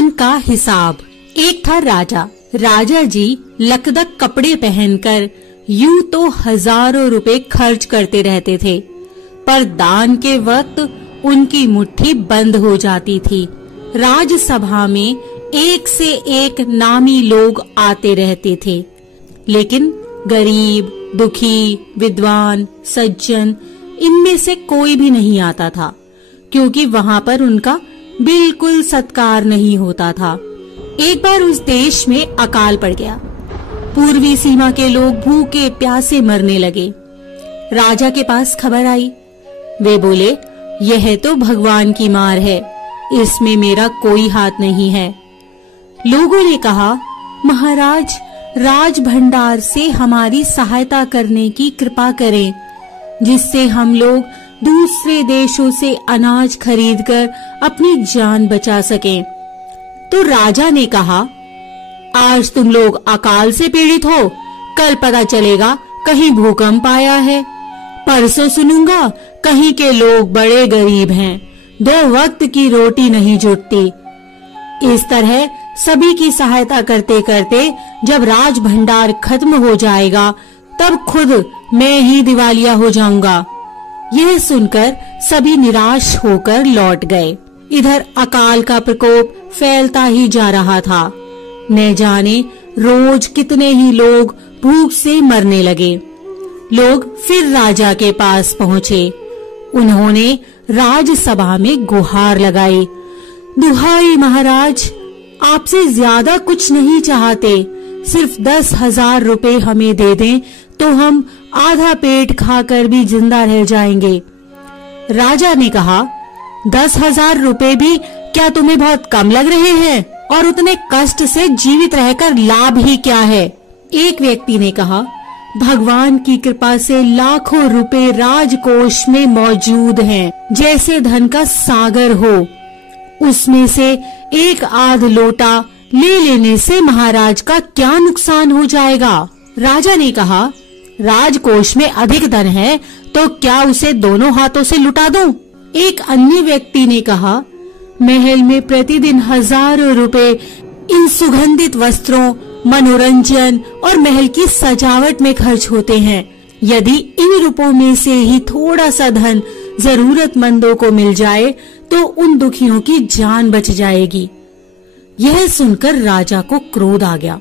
दान का हिसाब। एक था राजा। राजा जी लकदक कपड़े पहनकर यूं तो हजारों रुपए खर्च करते रहते थे, पर दान के वक्त उनकी मुट्ठी बंद हो जाती थी। राजसभा में एक से एक नामी लोग आते रहते थे, लेकिन गरीब, दुखी, विद्वान, सज्जन इनमें से कोई भी नहीं आता था, क्योंकि वहां पर उनका बिल्कुल सत्कार नहीं होता था। एक बार उस देश में अकाल पड़ गया। पूर्वी सीमा के लोग भूखे प्यासे मरने लगे। राजा के पास खबर आई। वे बोले, यह तो भगवान की मार है, इसमें मेरा कोई हाथ नहीं है। लोगों ने कहा, महाराज, राज भंडार से हमारी सहायता करने की कृपा करें, जिससे हम लोग दूसरे देशों से अनाज खरीदकर अपनी जान बचा सकें। तो राजा ने कहा, आज तुम लोग अकाल से पीड़ित हो, कल पता चलेगा कहीं भूकंप आया है, परसों सुनूंगा कहीं के लोग बड़े गरीब हैं, 2 वक्त की रोटी नहीं जुटती। इस तरह सभी की सहायता करते करते जब राज भंडार खत्म हो जाएगा, तब खुद मैं ही दिवालिया हो जाऊंगा। यह सुनकर सभी निराश होकर लौट गए। इधर अकाल का प्रकोप फैलता ही जा रहा था। न जाने रोज कितने ही लोग भूख से मरने लगे। लोग फिर राजा के पास पहुंचे। उन्होंने राजसभा में गुहार लगाई, दुहाई महाराज, आपसे ज्यादा कुछ नहीं चाहते, सिर्फ 10,000 रुपए हमें दे दें तो हम आधा पेट खाकर भी जिंदा रह जाएंगे। राजा ने कहा, 10,000 रुपए भी क्या तुम्हें बहुत कम लग रहे हैं? और उतने कष्ट से जीवित रहकर लाभ ही क्या है? एक व्यक्ति ने कहा, भगवान की कृपा से लाखों रुपए राजकोष में मौजूद हैं, जैसे धन का सागर हो। उसमें से एक आध लोटा ले लेने से महाराज का क्या नुकसान हो जाएगा? राजा ने कहा, राजकोष में अधिक धन है तो क्या उसे दोनों हाथों से लुटा दूं? एक अन्य व्यक्ति ने कहा, महल में प्रतिदिन हजारों रुपए इन सुगंधित वस्त्रों, मनोरंजन और महल की सजावट में खर्च होते हैं। यदि इन रुपयों में से ही थोड़ा सा धन जरूरतमंदों को मिल जाए तो उन दुखियों की जान बच जाएगी। यह सुनकर राजा को क्रोध आ गया।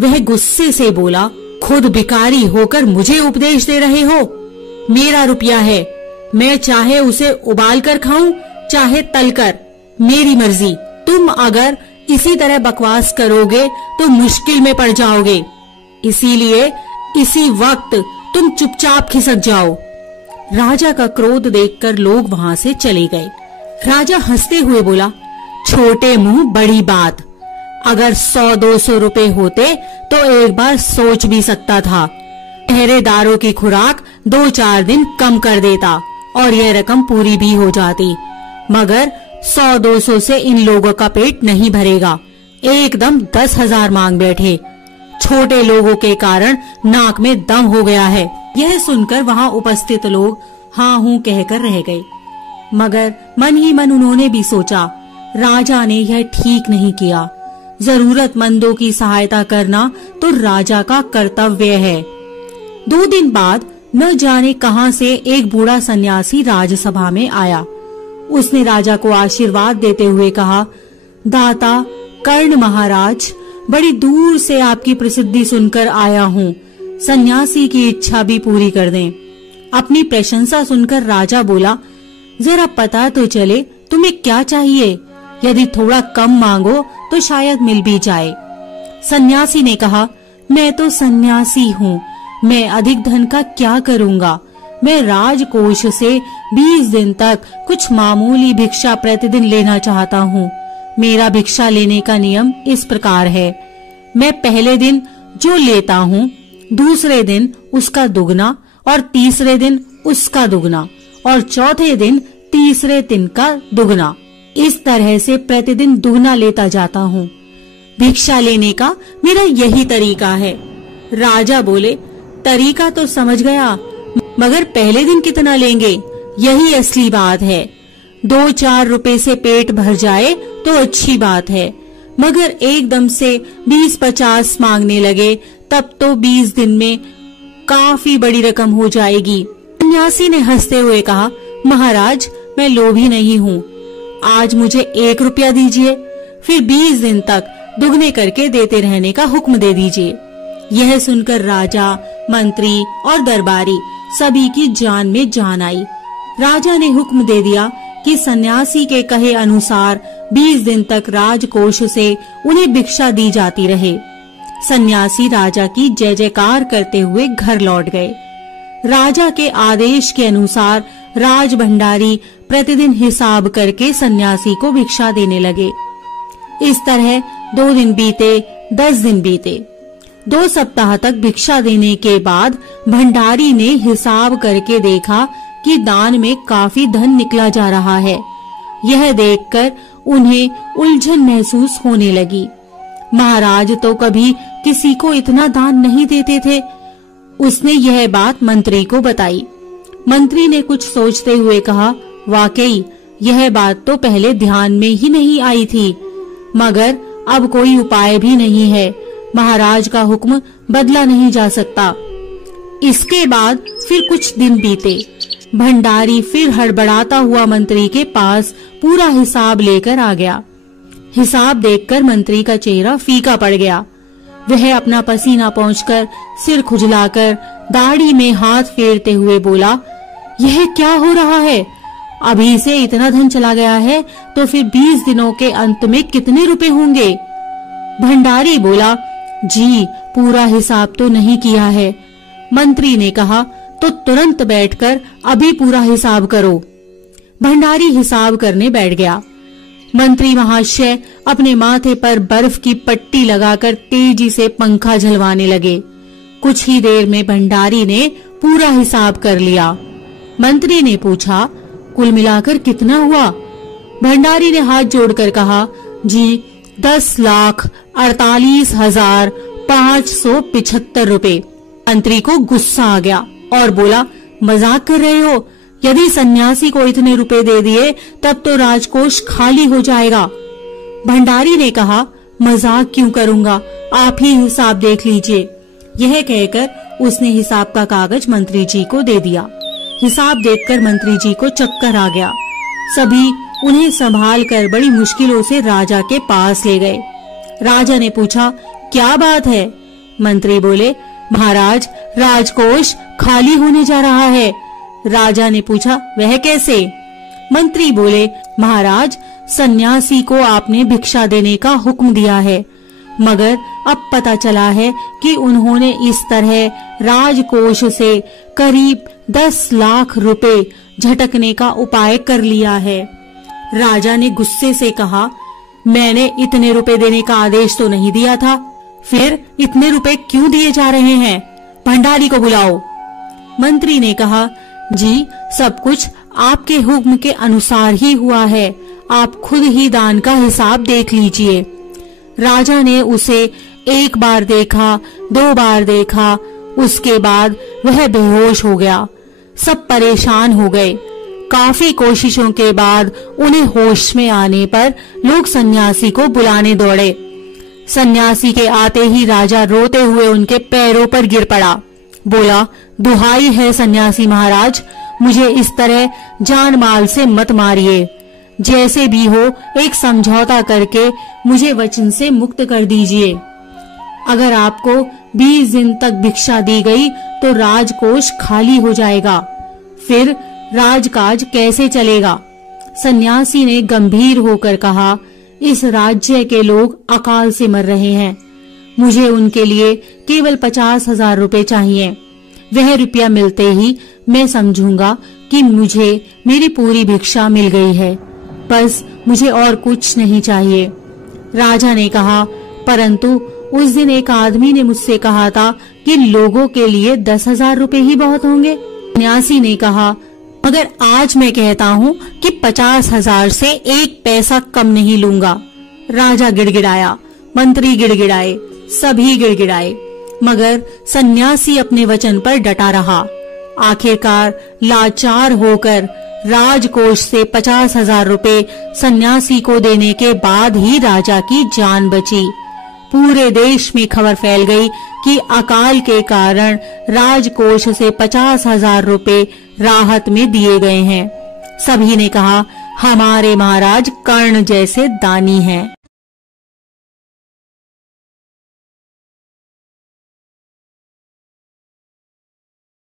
वह गुस्से से बोला, खुद भिखारी होकर मुझे उपदेश दे रहे हो? मेरा रुपया है, मैं चाहे उसे उबाल कर खाऊं चाहे तलकर, मेरी मर्जी। तुम अगर इसी तरह बकवास करोगे तो मुश्किल में पड़ जाओगे, इसीलिए इसी वक्त तुम चुपचाप खिसक जाओ। राजा का क्रोध देखकर लोग वहां से चले गए। राजा हंसते हुए बोला, छोटे मुंह बड़ी बात, अगर 100-200 रुपए होते तो एक बार सोच भी सकता था। पहरेदारों की खुराक 2-4 दिन कम कर देता और यह रकम पूरी भी हो जाती, मगर 100-200 से इन लोगों का पेट नहीं भरेगा। एकदम 10,000 मांग बैठे। छोटे लोगों के कारण नाक में दम हो गया है। यह सुनकर वहां उपस्थित लोग हाँ हूँ कहकर रह गए, मगर मन ही मन उन्होंने भी सोचा, राजा ने यह ठीक नहीं किया। जरूरतमंदों की सहायता करना तो राजा का कर्तव्य है। 2 दिन बाद न जाने कहां से एक बूढ़ा सन्यासी राजसभा में आया। उसने राजा को आशीर्वाद देते हुए कहा, दाता कर्ण महाराज, बड़ी दूर से आपकी प्रसिद्धि सुनकर आया हूँ, सन्यासी की इच्छा भी पूरी कर दें। अपनी प्रशंसा सुनकर राजा बोला, जरा पता तो चले तुम्हें क्या चाहिए, यदि थोड़ा कम मांगो तो शायद मिल भी जाए। सन्यासी ने कहा, मैं तो सन्यासी हूँ, मैं अधिक धन का क्या करूँगा? मैं राजकोष से 20 दिन तक कुछ मामूली भिक्षा प्रतिदिन लेना चाहता हूँ। मेरा भिक्षा लेने का नियम इस प्रकार है, मैं पहले दिन जो लेता हूँ, दूसरे दिन उसका दुगना और तीसरे दिन उसका दुगना और चौथे दिन तीसरे दिन का दुगना, इस तरह से प्रतिदिन दुगना लेता जाता हूँ। भिक्षा लेने का मेरा यही तरीका है। राजा बोले, तरीका तो समझ गया, मगर पहले दिन कितना लेंगे, यही असली बात है। 2-4 रुपए से पेट भर जाए तो अच्छी बात है, मगर एकदम से 20-50 मांगने लगे, तब तो 20 दिन में काफी बड़ी रकम हो जाएगी। सन्यासी ने हंसते हुए कहा, महाराज मैं लोभी नहीं हूँ, आज मुझे 1 रुपया दीजिए, फिर 20 दिन तक दुगने करके देते रहने का हुक्म दे दीजिए। यह सुनकर राजा, मंत्री और दरबारी सभी की जान में जान आई। राजा ने हुक्म दे दिया कि सन्यासी के कहे अनुसार 20 दिन तक राजकोष से उन्हें भिक्षा दी जाती रहे। सन्यासी राजा की जय जयकार करते हुए घर लौट गए। राजा के आदेश के अनुसार राज भंडारी प्रतिदिन हिसाब करके सन्यासी को भिक्षा देने लगे। इस तरह 2 दिन बीते, 10 दिन बीते। 2 सप्ताह तक भिक्षा देने के बाद भंडारी ने हिसाब करके देखा कि दान में काफी धन निकला जा रहा है। यह देखकर उन्हें उलझन महसूस होने लगी। महाराज तो कभी किसी को इतना दान नहीं देते थे। उसने यह बात मंत्री को बताई। मंत्री ने कुछ सोचते हुए कहा, वाकई यह बात तो पहले ध्यान में ही नहीं आई थी, मगर अब कोई उपाय भी नहीं है। महाराज का हुक्म बदला नहीं जा सकता। इसके बाद फिर कुछ दिन बीते। भंडारी फिर हड़बड़ाता हुआ मंत्री के पास पूरा हिसाब लेकर आ गया। हिसाब देखकर मंत्री का चेहरा फीका पड़ गया। वह अपना पसीना पोंछकर, सिर खुजलाकर, दाढ़ी में हाथ फेरते हुए बोला, यह क्या हो रहा है? अभी से इतना धन चला गया है तो फिर 20 दिनों के अंत में कितने रुपए होंगे? भंडारी बोला, जी पूरा हिसाब तो नहीं किया है। मंत्री ने कहा, तो तुरंत बैठकर अभी पूरा हिसाब करो। भंडारी हिसाब करने बैठ गया। मंत्री महाशय अपने माथे पर बर्फ की पट्टी लगाकर तेजी से पंखा झलवाने लगे। कुछ ही देर में भंडारी ने पूरा हिसाब कर लिया। मंत्री ने पूछा, कुल मिलाकर कितना हुआ? भंडारी ने हाथ जोड़कर कहा, जी 10,48,575 रुपए। मंत्री को गुस्सा आ गया और बोला, मजाक कर रहे हो? यदि सन्यासी को इतने रुपए दे दिए तब तो राजकोष खाली हो जाएगा। भंडारी ने कहा, मजाक क्यों करूंगा, आप ही हिसाब देख लीजिए। यह कहकर उसने हिसाब का कागज मंत्री जी को दे दिया। हिसाब देखकर मंत्री जी को चक्कर आ गया। सभी उन्हें संभालकर बड़ी मुश्किलों से राजा के पास ले गए। राजा ने पूछा, क्या बात है? मंत्री बोले, महाराज राजकोष खाली होने जा रहा है। राजा ने पूछा, वह कैसे? मंत्री बोले, महाराज सन्यासी को आपने भिक्षा देने का हुक्म दिया है, मगर अब पता चला है कि उन्होंने इस तरह राजकोष से करीब 10 लाख रुपए झटकने का उपाय कर लिया है। राजा ने गुस्से से कहा, मैंने इतने रुपए देने का आदेश तो नहीं दिया था, फिर इतने रुपए क्यों दिए जा रहे हैं? भंडारी को बुलाओ। मंत्री ने कहा, जी सब कुछ आपके हुक्म के अनुसार ही हुआ है, आप खुद ही दान का हिसाब देख लीजिए। राजा ने उसे 1 बार देखा, 2 बार देखा, उसके बाद वह बेहोश हो गया। सब परेशान हो गए। काफी कोशिशों के बाद उन्हें होश में आने पर लोग सन्यासी को बुलाने दौड़े। सन्यासी के आते ही राजा रोते हुए उनके पैरों पर गिर पड़ा। बोला, दुहाई है सन्यासी महाराज, मुझे इस तरह जान माल से मत मारिए। जैसे भी हो एक समझौता करके मुझे वचन से मुक्त कर दीजिए। अगर आपको 20 दिन तक भिक्षा दी गई तो राजकोष खाली हो जाएगा, फिर राजकाज कैसे चलेगा? सन्यासी ने गंभीर होकर कहा, इस राज्य के लोग अकाल से मर रहे हैं, मुझे उनके लिए केवल 50,000 रुपए चाहिए। वह रुपया मिलते ही मैं समझूंगा कि मुझे मेरी पूरी भिक्षा मिल गई है, बस मुझे और कुछ नहीं चाहिए। राजा ने कहा, परंतु उस दिन एक आदमी ने मुझसे कहा था कि लोगों के लिए 10,000 रुपए ही बहुत होंगे। सन्यासी ने कहा, मगर आज मैं कहता हूँ कि 50,000 से 1 पैसा कम नहीं लूंगा। राजा गिड़गिड़ाया, मंत्री गिड़गिड़ाए, सभी गिड़गिड़ाए, मगर सन्यासी अपने वचन पर डटा रहा। आखिरकार लाचार होकर राजकोष से 50,000 रुपए सन्यासी को देने के बाद ही राजा की जान बची। पूरे देश में खबर फैल गई कि अकाल के कारण राजकोष से 50,000 रुपए राहत में दिए गए हैं। सभी ने कहा, हमारे महाराज कर्ण जैसे दानी हैं।